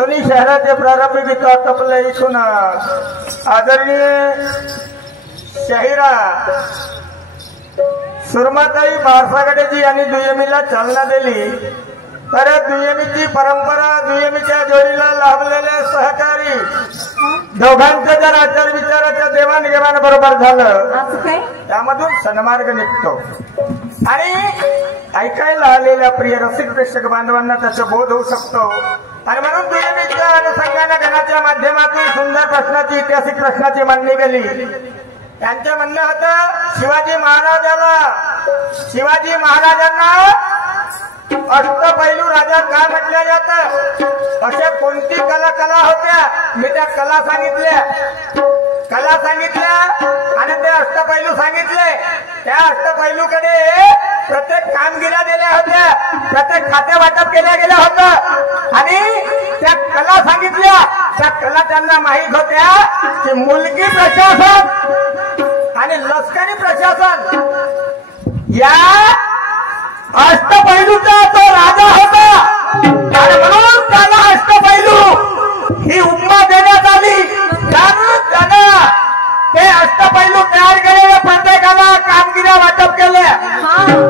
दोन्ही शहराचे प्रारंभिक गीत आटपले इथून आदरणीय शाहिरा सुरमाताई बारसागडेजी यांनी दुय्यमीला चालना दिली। तर दुय्यमीची परंपरा, दुय्यमीच्या जोडीला लाभलेले सहकारी दोघांचं जर आचार विचाराच्या देवाणघेवाण बरोबर झालं त्यामधून सन्मार्ग निघतो आणि ऐकायला आलेल्या प्रिय रसिक प्रेक्षक बांधवांना त्याचा बोध होऊ शकतो। आणि म्हणून दुय्यमीच्या अनुषंगाने गणाच्या माध्यमातून सुंदर प्रश्नाची, ऐतिहासिक प्रश्नाची मांडणी केली। त्यांचं म्हणणं होतं शिवाजी महाराजांना अष्टपैलू राजा का म्हटलं जातं, अशा कोणती कला होत्या, मी त्या कला सांगितल्या आणि ते अष्टपैलू सांगितले। त्या अष्टपैलूकडे प्रत्येक कामगिऱ्या दिल्या होत्या, प्रत्येक खाते वाटप केल्या गेल्या होतं आणि त्या कला सांगितल्या। त्या कला त्यांना माहीत होत्या की मुलगी प्रशासन आणि लष्करी प्रशासन या अष्टपैलूचा तो राजा होता आणि म्हणून त्याला अष्टपैलू ही उपमा देण्यात आली। त्यानं ते अष्टपैलू तयार केलेल्या प्रत्येकाला कामगिऱ्या वाटप केल्या।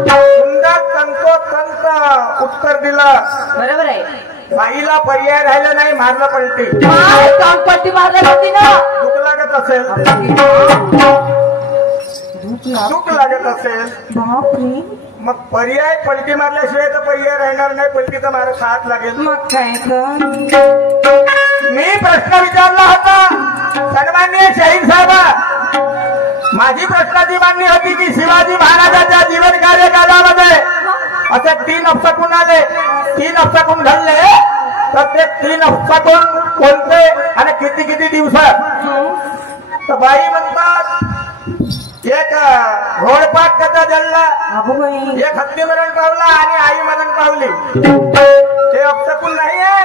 सुंदर तंतोतंत उत्तर दिलं, बरोबर आहे। बाईला पर्याय राहिला नाही, मारलं पलटी, पलटी मारली होती ना, दुःख लागत असेल मग पर्याय पलटी मारल्याशिवाय तर पर्याय राहणार नाही, पलटीचा मार हात लागेल। मग काय मी प्रश्न विचारला होता सन्माननीय शाहीर साहेबा, माझी प्रश्नाची मांडणी होती की शिवाजी महाराजांच्या जीवन कार्यकालामध्ये असे 3 अपशकुन आले, 3 अपशकुन घडले, तर ते 3 अपशकुन कोणते आणि किती दिवस? तर बाई म्हणतात एक घोडपाट कथा जळला, एक हत्ती मरण पावला आणि आई मरण पावली। ते अपशकुन नाही आहे,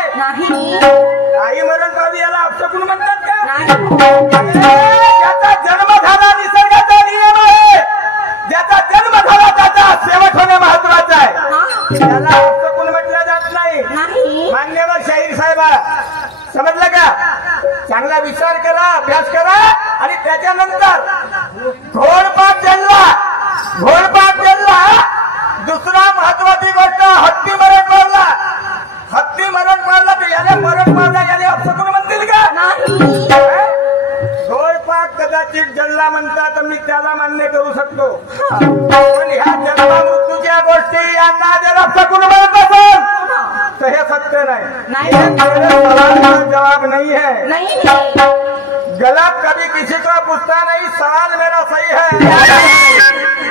आई मरण पावली याला अपशकुन म्हणतात का? ज्याचा जन्म झाला निसर्गाचा नियम आहे, ज्याचा जन्म झाला त्याचा शेवट होणे महत्वाचं आहे, त्याला अपशकुन म्हटलं जात नाही। मान्यवर शाहीर साहेबा, समजलं का? चांगला विचार करा, अभ्यास करा आणि त्याच्यानंतर घोडपाट जळला। दुसरा महत्वाची गोष्ट हत्ती मरण पावला तर याला मरण पावला याला अपशकुन म्हणतील का? घोडपाट कदाचित जळला म्हणता तर मी त्याला मान्य करू शकतो, पण ह्या जन्म मृत्यूच्या गोष्टी यांना जर अपशकुन म्हणत असेल तो हे सत्य नहीं। जवाब नहीं है, गलत कभी किसी को पूछता नहीं, सवाल मेरा सही है।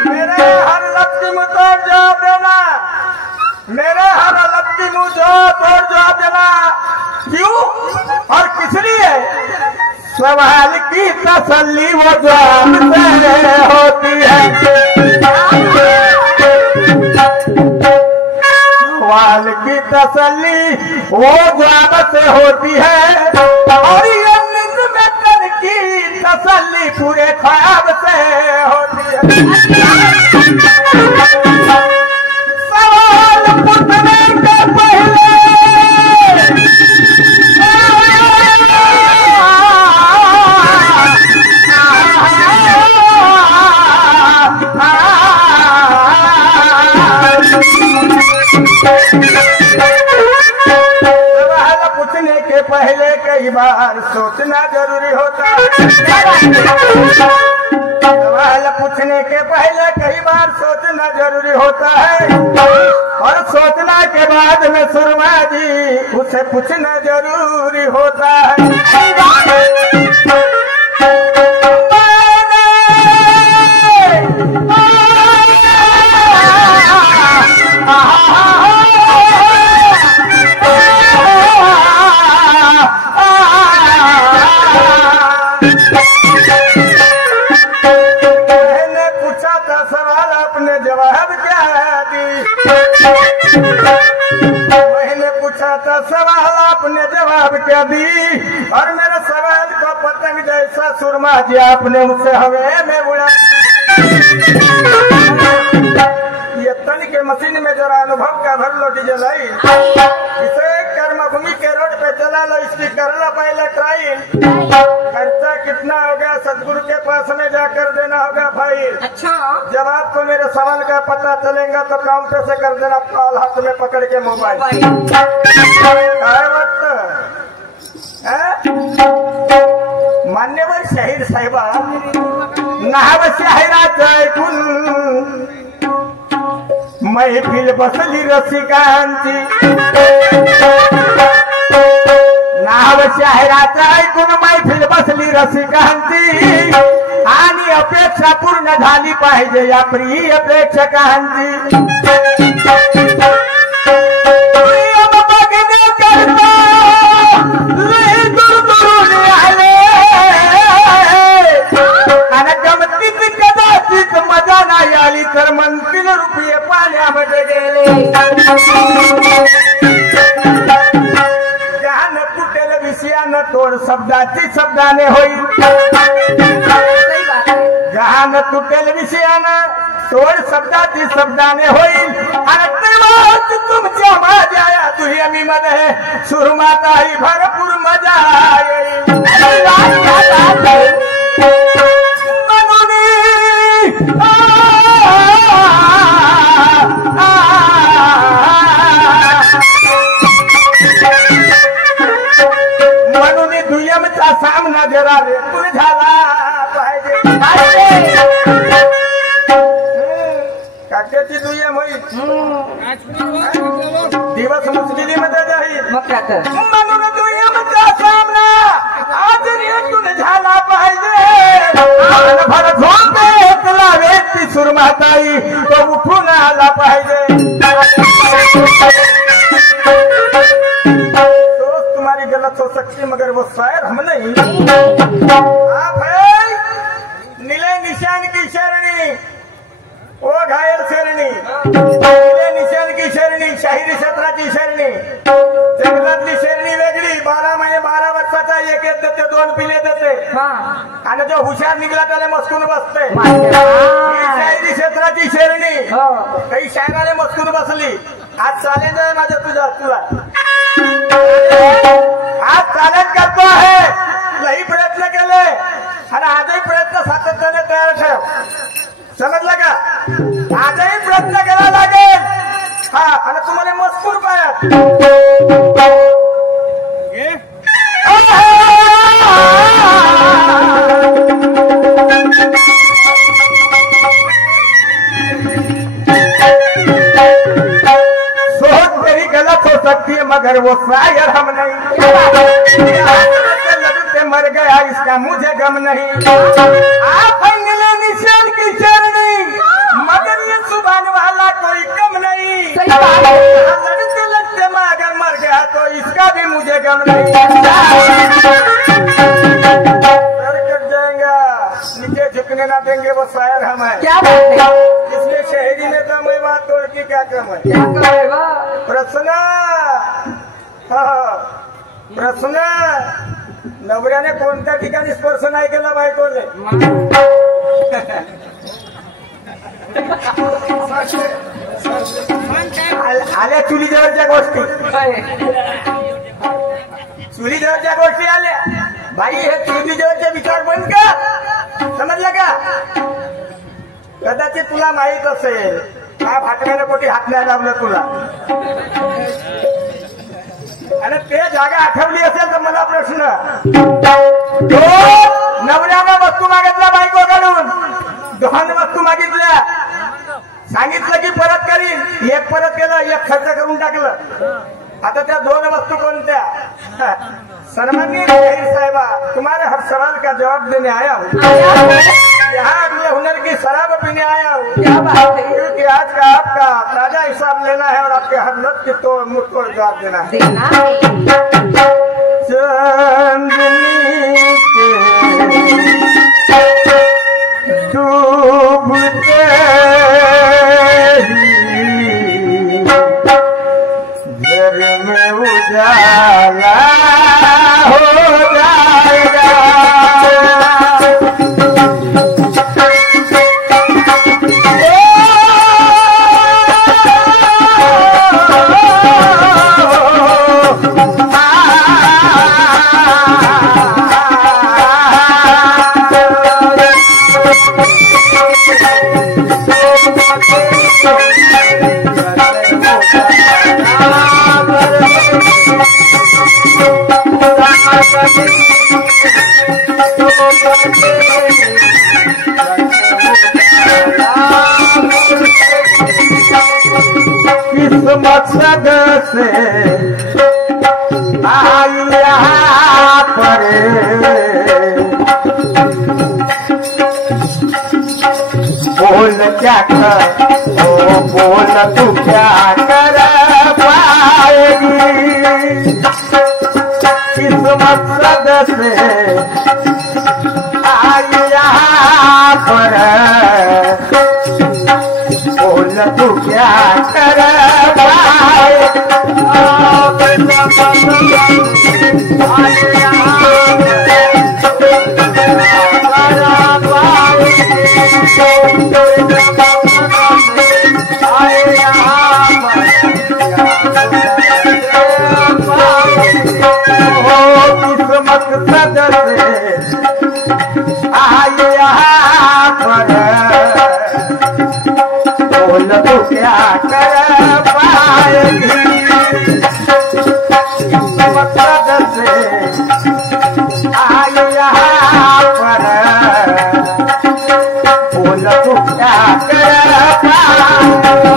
मेरे हर लफ्ज की मुंह तोड़ जवाब देना, मेरे हर लफ्ज की मुंह तोड़ जवाब देना, क्यों और किस लिए? सवाल की तसल्ली वो जवाब से होती है, सवाल की तसल्ली वो जवाब से होती है, और ये नींद में तन की तसल्ली पूरे ख्वाब से होती है। सवाल पूछने के पहले कई बार सोचना जरूरी होता है, सवाल पूछने के पहले कई बार सोचना जरूरी होता है, और सोचना के बाद में सुरमा जी उसे पूछना जरूरी होता है। मैंने पूछा था सवाल आपने जवाब क्या दी, और मेरे सवाल को पतंग जैसा सुरमा जी आपने मुझसे हवे में उड़ा। ये तन के मशीन में जरा अनुभव का भर लो डीजल आई, इसे कर्मभूमि के रोड पे चला फाइल। खर्चा कितना होगा सदगुरु के पास में जाकर देना होगा फाइल। अच्छा जब आपको मेरे सवाल का पता चलेगा तो काउंटर से कर देना कॉल हाथ में पकड़ के मोबाइल। मान्यवर शाहीर साहेबा नाव शाहिराचं ऐकून मैफिल बसली रसिकांची। नाव शाहिराचं ऐकून मैफिल बसली रसिकांची आणि अपेक्षा पूर्ण झाली पाहिजे या प्रिय प्रेक्षकांची। कदाचित मजा नाही आली तर म्हणतील रुपये पाण्यामध्ये गेले। ज्ञान कुठेल विषयानं तोड शब्दाची शब्दाने होईल। ज्ञान तुटेल विषयानं तोड शब्दाची शब्दाने होईल। आणि तेव्हाच तुमच्या माझ्या या दुय्यमीमध्ये सुरमाताही भरपूर मजा येईल। म्हणून दुय्यमचा सामना जरा रेतून झाला पाहिजे। काट्याची दुय्यम होईल दिवस मुश्किलीमध्ये जाईल। म्हणून दुय्यमचा सामना आज रेतून झाला पाहिजे। भर झोपे तुला ती सुरमाताई तो उठून आला पाहिजे। दोस्त तुम्हारी गलत हो सकती मगर वो शायर हम नहीं। आप है नीले निशान की शरणी ओ घायल शरणी। नीले निशान की शरणी शाहिरी क्षेत्राची शरणी। जंगलातली शरणी वेगळी 12 महिने 12 वर्षाचा एक एक देते 2 पिले देते आणि जो हुशार निघला त्याला मस्कून बसते। शाहिरी क्षेत्राची शरणी काही शायराने मस्कून बसली। आज चॅलेंज आहे माझ्या तुला आज चॅलेंज करतो आहे। लई प्रयत्न केले आणि आजही प्रयत्न सातत्याने तयार ठेव समजलं का। आजही प्रयत्न करावा लागेल हा आणि तुम्हाला मजकूर पायात सोच तेरी गलत हो सकती है मगर वो शायर हम नहीं। से मर गया इसका मुझे गम नहीं। आप नीले निशान की शरणी मगर ये सुभान वाला कोई कम नहीं। लड़ते लड़ते मगर मर गया तो इसका भी मुझे गम नहीं। सर कट जाएगा नीचे झुकने ना देंगे वो शायर हम है। क्या बात है इसलिए शहरी में दम है बात तोड़ की क्या कम है। प्रश्न प्रश्न नवऱ्याने कोणत्या ठिकाणी स्पर्श नाही केला बायकोले। आल्या चुलीजवळच्या गोष्टी चुलीजवळच्या गोष्टी आल्या। बाई हे चुलीजवळचे विचार बंद का समजलं का। कदाचित तुला माहित असेल काय भाकऱ्याने पोटी हात नाही लावलं तुला आणि ते जागा आठवली असेल तर मला प्रश्न तो नवऱ्यानं वस्तू मागितल्या बायकोकडून 2 वस्तू मागितल्या सांगितलं की परत करीन एक परत केलं एक खर्च करून टाकलं। आता त्या 2 वस्तू कोणत्या। सन्माननीय शाहीर साहिबा तुम्हारे हर सवाल का जवाब देने आया हूँ। यहाँ अगले हुनर की शराब पीने आया हूँ। क्या बात है क्योंकि आज का आपका ताजा हिसाब लेना है और आपके हर लत की तो मुझ को जवाब देना है। चांदनी के डूबते घर में उजाला हो जाएगा। क्या कर ओ बोल तू क्या कर पाएगी इस मकसद से आई यहाँ पर बोल तू क्या कर पाएगी मकसद से आए यहाँ पर बोल तो क्या कर पाएगी मकसद से आए यहाँ पर बोल तो क्या कर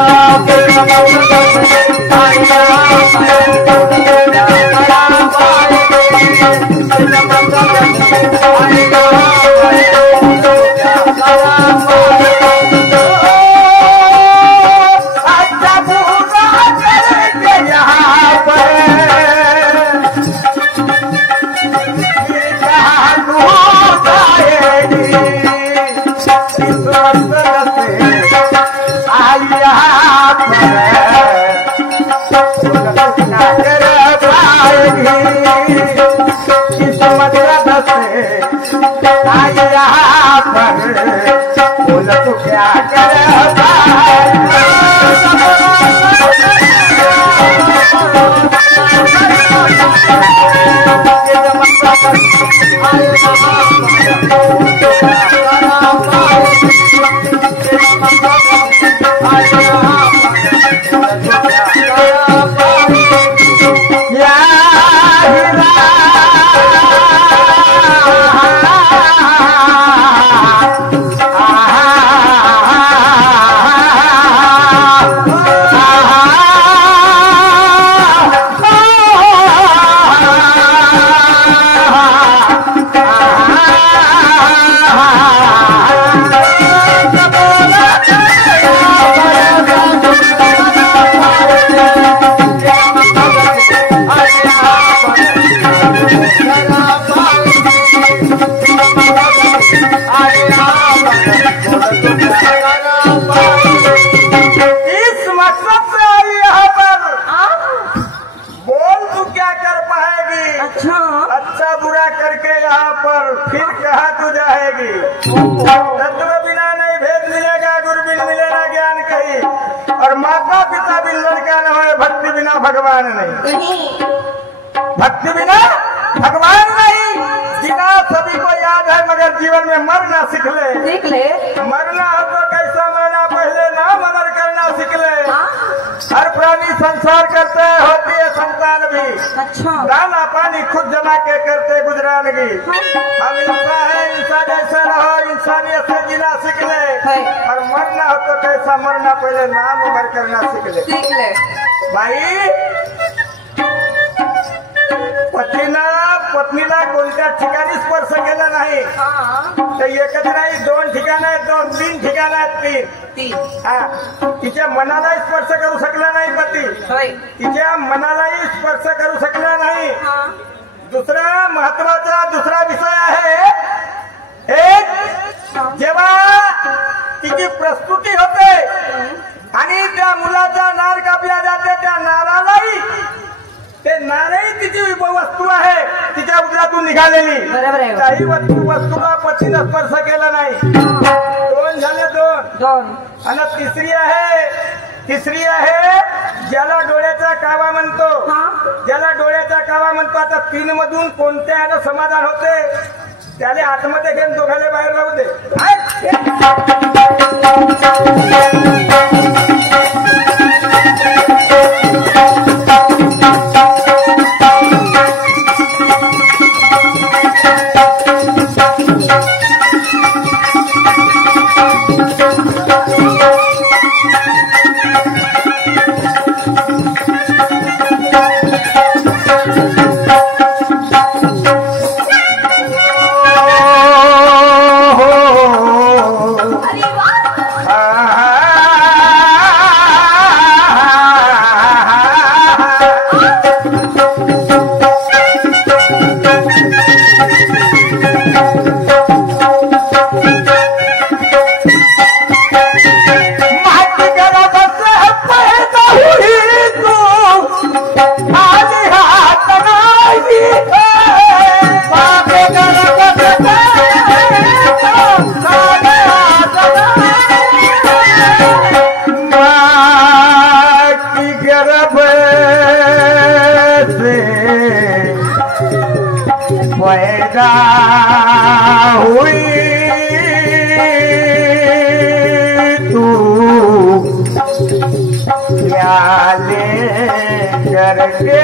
यहाँ पर बोल तो क्या कर अच्छा बुरा करके यहाँ पर फिर कहाँ तू जाएगी तत्व बिना नहीं भेद मिलेगा गुरु बिन मिलेगा ज्ञान कही और माता पिता बिन लड़का न होए भक्ति बिना भगवान नहीं भक्ति बिना भगवान नहीं जिना सभी को याद है मगर जीवन में मरना सीख ले मरना हो तो कैसा मरना पहले नाम अमर करना सीख ले हर प्राणी संसार करते होती है संतान भी अच्छा दाना पानी खुद जमा के करते गुजरानगी हम इंसान है इंसान जैसा रहो इंसानियत से जीना सीख ले और मरना हो तो कैसा मरना पहले नाम उमर करना सीख ले भाई पत्नीला कोणत्या ठिकाणी स्पर्श केला नाही तर एकच नाही दोन ठिकाण आहेत दोन तीन ठिकाण आहेत तीन हा तिच्या मनालाही स्पर्श करू शकला नाही पती तिच्या मनालाही स्पर्श करू शकला नाही दुसरा महत्वाचा दुसरा विषय आहे एक जेव्हा तिची प्रस्तुती होते आणि त्या मुलाचा नार कापला जाते त्या नारालाही ते नारही तिची वस्तू आहे तिच्या उदरातून निघालेली काही वस्तूला पतीनं स्पर्श केला नाही दोन झाले दोन आणि तिसरी आहे ज्याला डोळ्याचा कावा म्हणतो आता तीन मधून कोणत्या समाधान होते त्याला आतमध्ये घेऊन दोघाले बाहेर राहू दे हात नाही मागे की गर्भ से पैदा हुई तू प्याले करके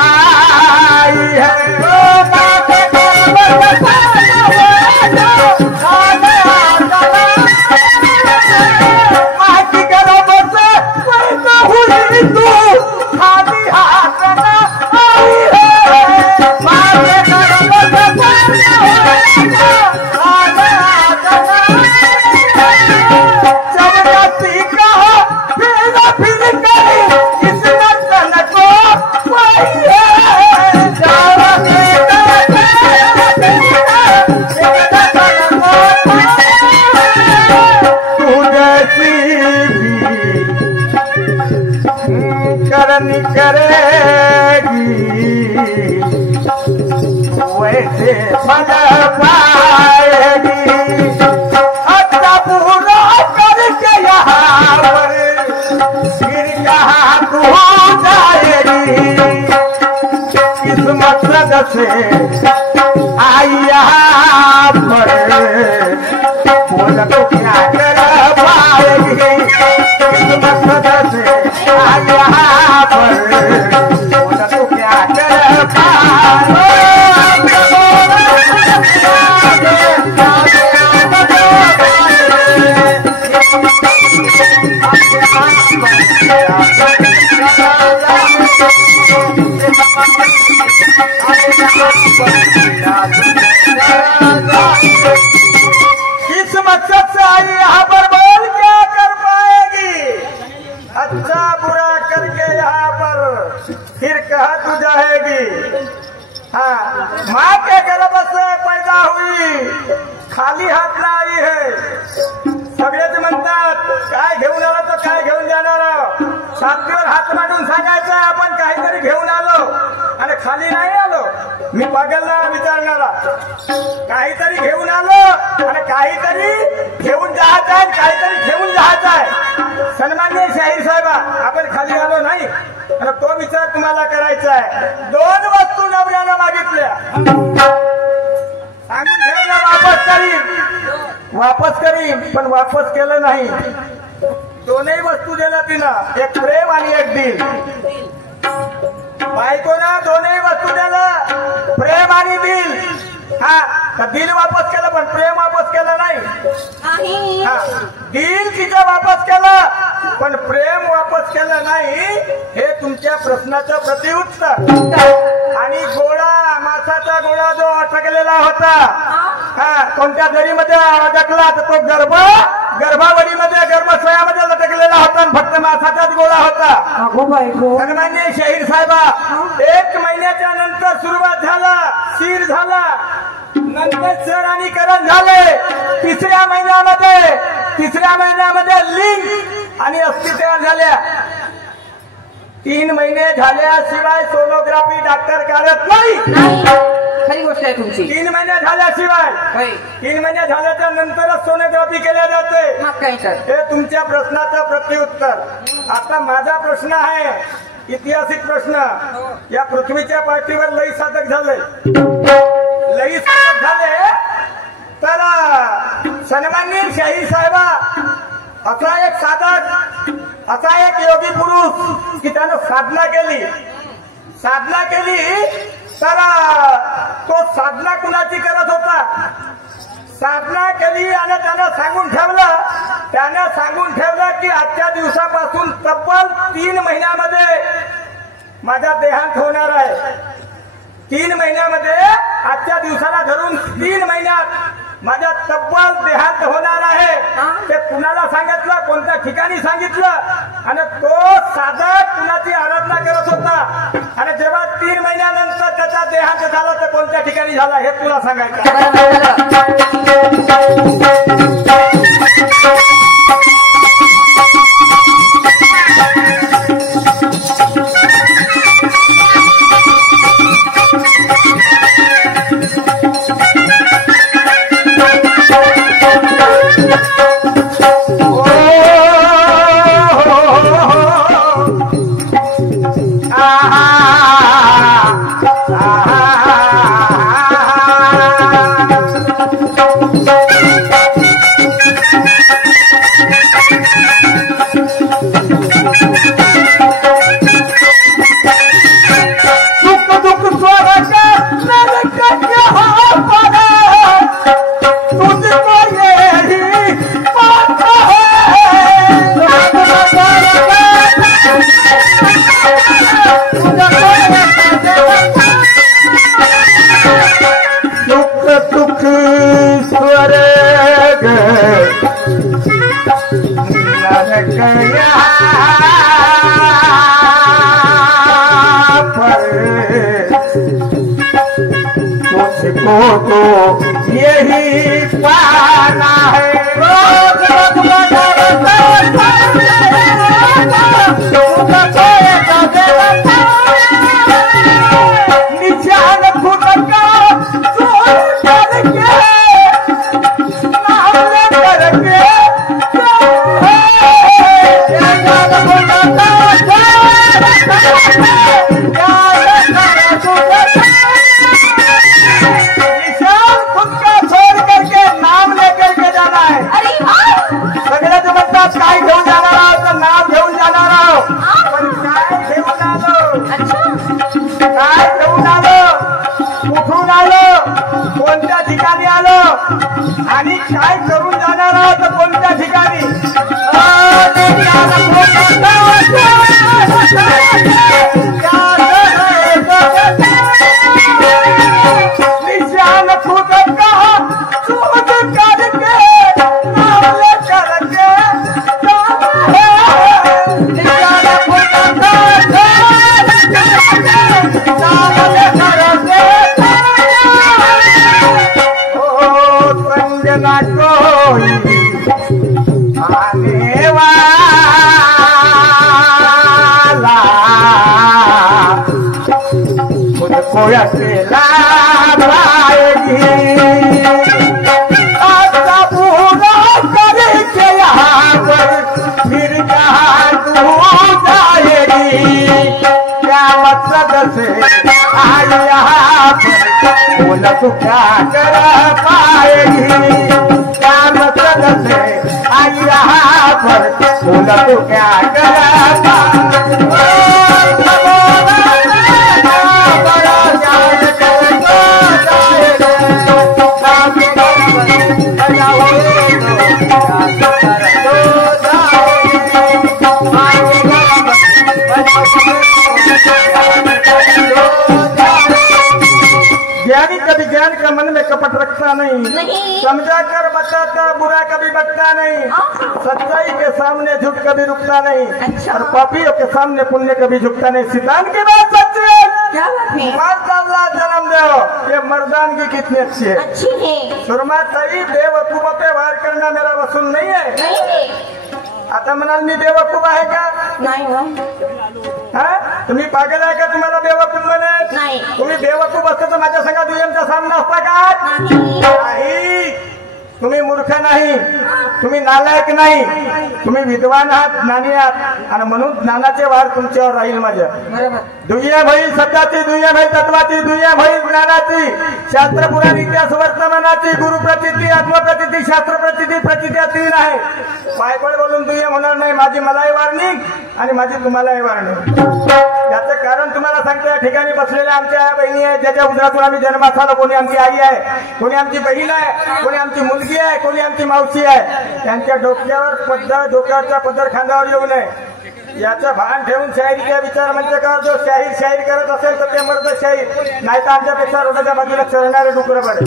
आई है माँ की गर्भ से पैदा हुई तू खाली हाथ न आई है माँ के गर्भ से पैदा हुई तू खाली हाथ न जबरदस्ती कहा फिर कहीं किस्मत न को पाई है करनी करेगी वैसे बन पाएगी अच्छा पूरा करके यहाँ पर फिर कहाँ तू जाएगी किस मकसद से आई यहाँ पर बोल तो क्या कर पाएगी किस मकसद से आई यहाँ पर बोल तो क्या कर पाएगी किस मकसद से आई यहाँ पर बोल क्या कर पाएगी अच्छा बुरा करके यहाँ पर फिर कहाँ तू जाएगी हाँ माँ के गर्भ से पैदा हुई खाली हात ना आई है सगळेच म्हणतात काय घेऊन आलो तर काय घेऊन जाणार छातीवर हात मांडून सांगायचं आपण काहीतरी घेऊन आलो आणि खाली नाही आलो मी पागलला विचारणारा काहीतरी घेऊन आलो आणि काहीतरी घेऊन जायचं आहे काहीतरी घेऊन जायचं आहे सन्माननीय शाहीर साहेबा आपण खाली आलो नाही आणि तो विचार तुम्हाला करायचा आहे दोन वस्तू नवऱ्यानं मागितल्या सांगून ठेवलं वापस करीन पण वापस केलं नाही दोनही वस्तू दिल्या तिनं एक प्रेम आणि एक दिल बायकोनं दोनही वस्तू दिलं प्रेम आणि दिल हा दिल वापस केलं पण प्रेम वापस केलं नाही हा दिल तिचं वापस केलं पण प्रेम वापस केलं नाही हे तुमच्या प्रश्नाचं प्रतिउत्तर आणि गोळा मासाचा गोळा जो अटकलेला होता हा कोणत्या दरीमध्ये अटकला तर तो गर्भावडीमध्ये गर्भशयामध्ये लटकलेला होता फक्त मासाचाच गोळा होता सन्माननीय शाहीर साहेबा 1 महिन्याच्या नंतर सुरुवात झाला शिर झाला नंतर शहरानीकरण झाले तिसऱ्या महिन्यामध्ये लिंग आणि अस्थी तयार झाल्या 3 महिने झाल्याशिवाय सोनोग्राफी डॉक्टर करत नाही खरी गोष्ट आहे तुमची 3 महिने झाल्याशिवाय 3 महिने झाल्याच्या नंतरच सोनोग्राफी केल्या जाते हे तुमच्या प्रश्नाचं प्रत्युत्तर आता माझा प्रश्न आहे ऐतिहासिक प्रश्न या पृथ्वीच्या पाठीवर लई साधक झाले तर सन्माननीय शाहीर साहेबा असा एक साधक असा एक योगी पुरुष की त्यानं साधना केली तर तो साधना कुणाची करत होता साधना केली आणि त्यानं सांगून ठेवलं की आजच्या दिवसापासून तब्बल 3 महिन्यामध्ये माझा देहांत होणार आहे 3 महिन्यामध्ये आजच्या दिवसाला धरून 3 महिन्यात माझ्या तब्बल देहांत होणार आहे ते कुणाला सांगितलं कोणत्या ठिकाणी सांगितलं आणि तो साधक कुणाची आराधना करत होता आणि जेव्हा 3 महिन्यानंतर त्याचा देहांत झाला तर कोणत्या ठिकाणी झाला हे तुला सांगायचं स्वर्ग नरक यहाँ पर तुझको यही बात दुख दुख स्वर्ग नरक यहाँ पर तुझको तो यही पाना है निशान खुद का जोर करके नाम करके निशान खुद का छोड़ करके नाम लेकर के जाना है। सगळे म्हणतात काय घेऊन जाणार आहोत तर नाव घेऊन जाणार आहोत पण काय घेऊन आलो काय घेऊन आलो कुठून आलो कोणत्या ठिकाणी आलो आणि काय करून जाणार आहोत कोणत्या ठिकाणी निशान खुद का सूझ करके नाम लेकर के संजना कोई आने वाला खुद को अकेला लाएगी आता पूरा करके यहाँ पर फिर कहाँ तू जाएगी क्या मकसद से आई यहाँ पर बोला तू क्या कर पाएगी क्या मकसद से आई यहाँ पर बोला तू क्या कर ज्ञानी कभी ज्ञान का मन में कपट रखता नहीं समझा कर बताता बुरा कभी बकता नहीं सच्चाई के सामने झूठ कभी रुकता नहीं और पापियों के सामने पुण्य कभी झुकता नहीं। सिद्धांत की बात सच्ची है माशाअल्लाह जन्म दो ये मर्दानगी कितनी अच्छी है सुरमा ताई बेवकूफों पे वार करना मेरा वसूल नहीं है। आता म्हणाल मी बेवकूफ आहे का नाही तुम्ही पागल आहे का तुम्हाला बेवकूफ म्हणत तुम्ही बेवकूफ असते तर माझ्या संघात दुय्यमचा सामना असता का नाही तुम्ही मूर्ख नाही तुम्ही नालायक नाही तुम्ही विद्वान आहात ज्ञानी आहात आणि म्हणून ज्ञानाचे वार तुमच्यावर राहील माझ्या दुय्यम होईल सत्याची दुय्यम होईल तत्वाची दुय्यम होईल ज्ञानाची शास्त्र पुराण इतिहास वर्तमानाची गुरुप्रचिती आत्मप्रचिती शास्त्र प्रचिती प्रचित्या 3 आहे पायपळ बोलून दुय्यम होणार नाही माझी मलाही वारणी आणि माझी तुम्हालाही वारणी याचं कारण तुम्हाला सांगतो या ठिकाणी बसलेल्या आमच्या बहिणी आहेत ज्याच्या उदरातून आम्ही जन्मात आलो कोणी आमची आई आहे कोणी आमची बहीण आहे कोणी आमची मुलगी आहे कोणी आमची मावशी आहे त्यांच्या डोक्यावर पदर डोक्यावरचा पदर खांद्यावर येऊ नये याचं भान ठेवून शाहिरीच्या विचार मंचकावर जो शाहीर करत असेल तर ते मर्द शाहीर नाही तर आमच्यापेक्षा रोडाच्या बाजूला चरणारे डुकर पडेल।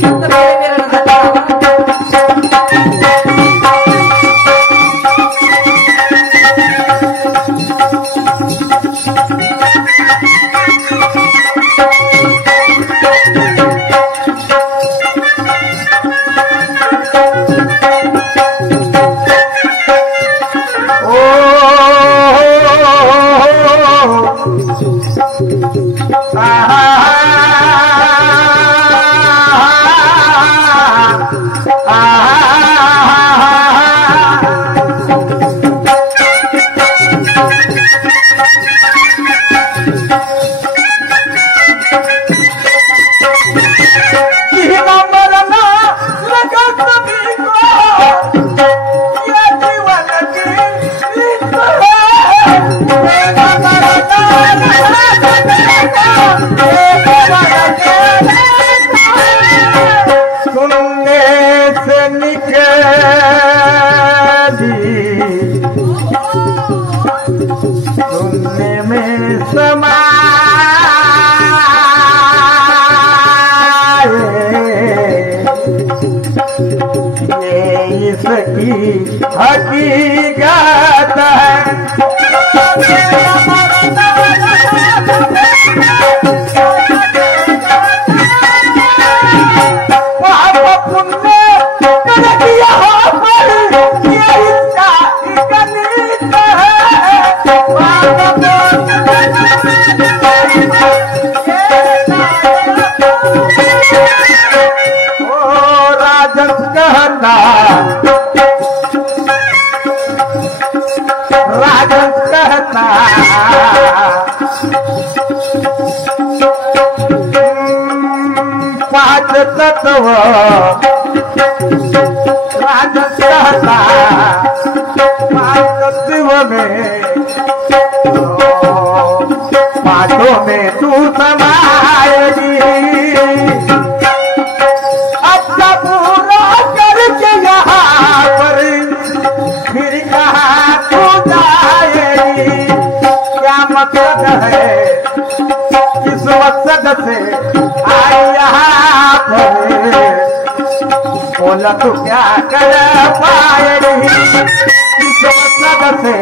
इसकी हकीकत है। पाप पुण्य कर दिया पर ये इसका गणित है। ओ राजन कहना राजन कहना पांच तत्व राजन कहना पांच तत्व में पांचों में तू समाएगी। अपना पूरा करके यहाँ पर फिर कहाँ तू जाएगी। क्या मकसद है किस मकसद से आई यहाँ पर, बोला तू क्या कर पाएगी। किस मकसद से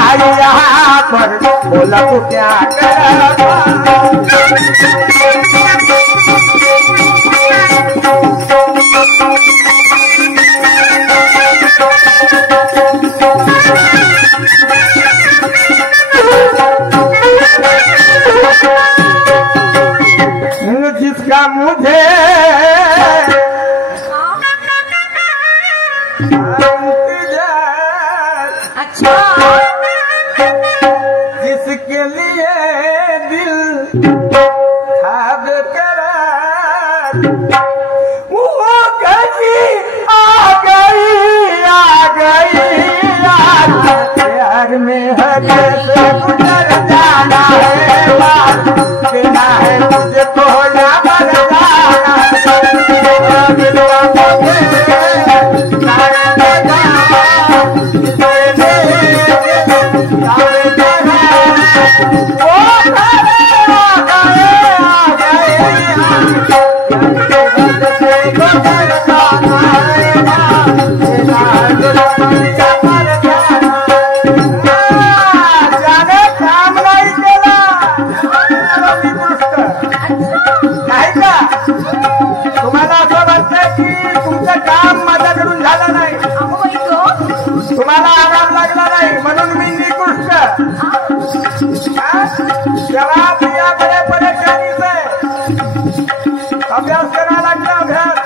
आई यहाँ पर, बोला तू क्या कर जिसका मुझे अच्छा जिसके लिए दिल खाब करार, वो कहीं आ गई प्यार में हर से गुजर जाना है। देना है तुझको ना मर जाना नाही का? तुम्हाला असं वाटतं की तुमचं काम माझ्याकडून झालं नाही, तुम्हाला आराम लागला नाही म्हणून मी निकृष्ट। जेव्हा प्रियाकडे परेशानीचे अभ्यास करावा लागला, अभ्यास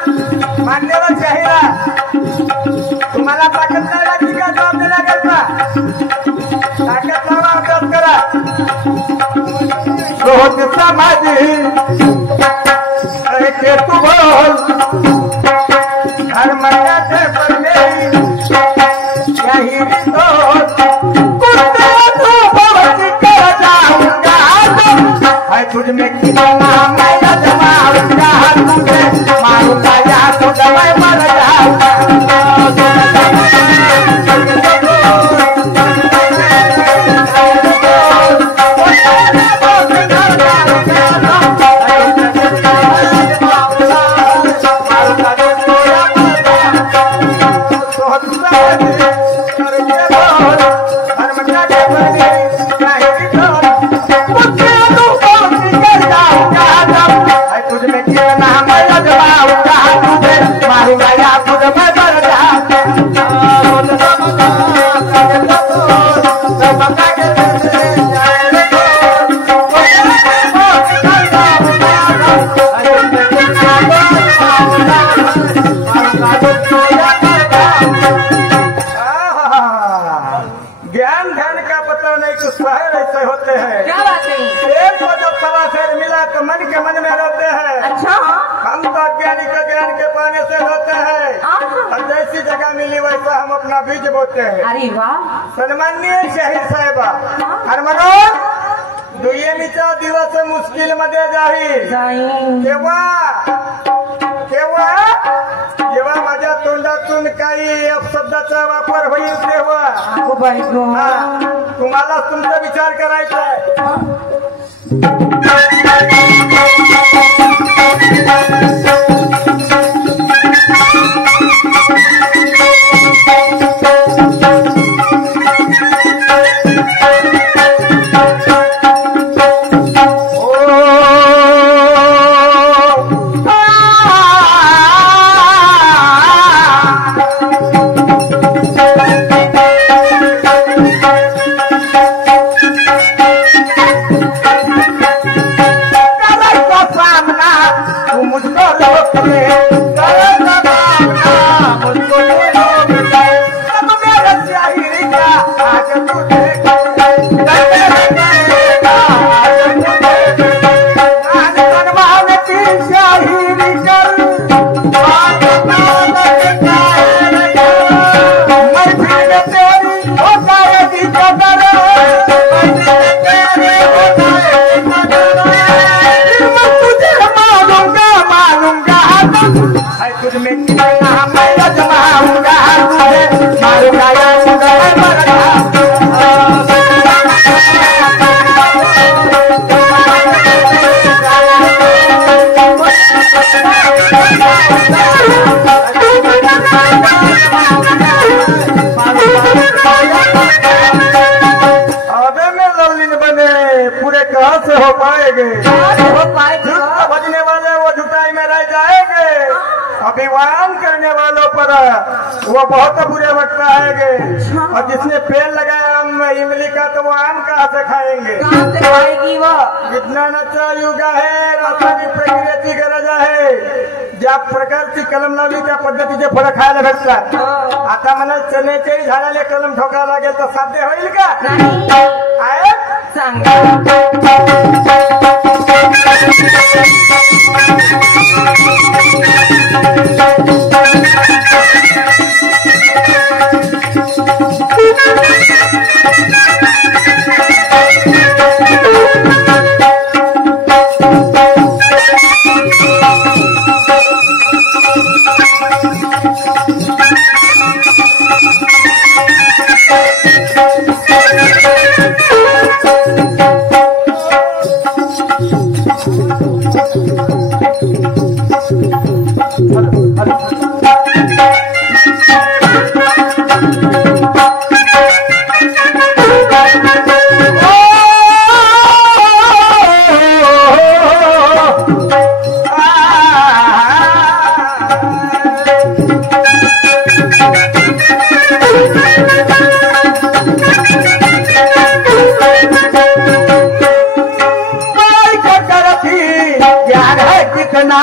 मांडलेला चाहीला तुम्हाला ताकद नाही लागली का जॉब देण्याकरता? ताकद लावा, अभ्यास करा। रोज समाधी के तू बोल हर महीना से पहले यही तो कर जाऊंगा है तुझ में कितना मैं जमाऊंगा, तुझे मारूंगा या तुझ मैं मर जाऊंगा। ज्ञान ध्यान का पता नहीं तो शहर ऐसे होते हैं। क्या बात है? एक को जब सवा शेर मिला तो मन के मन में रहते हैं। अच्छा हम तो अज्ञानी का ज्ञान के पाने से होते हैं, और जैसी जगह मिली वैसा हम अपना बीज बोते हैं। अरे वाह, सन्माननीय शाहीर साहेबा, हरमनोन दुयेमीचा दिवस मुश्किल मध्ये जाईल जेव्हा माझ्या तोंडातून काही अपशब्दाचा वापर होईल तेव्हा तुम्हाला तुमचा विचार करायचा आहे। वो पाए झूठ भजने वाले वो झुटाई में रह जाएंगे, अभिमान करने वालों पर वो बहुत बुरे वक्त आएंगे। और जिसने पेड़ लगाया आम में इमली का, तो वो आम कहाँ से खाएंगे? कहाँ से खाएगी वो? विज्ञानाचा युग आहे, रासायनिक प्रक्रियेची गरज आहे। ज्या प्रकारची कलम लावली त्या पद्धतीचे फळं खायला भेटतात। आता मला चण्याच्याही झाडाला कलम ठोकायला लागेल तर साध्य होईल का? नाही आहे सांगा ज्ञान है कितना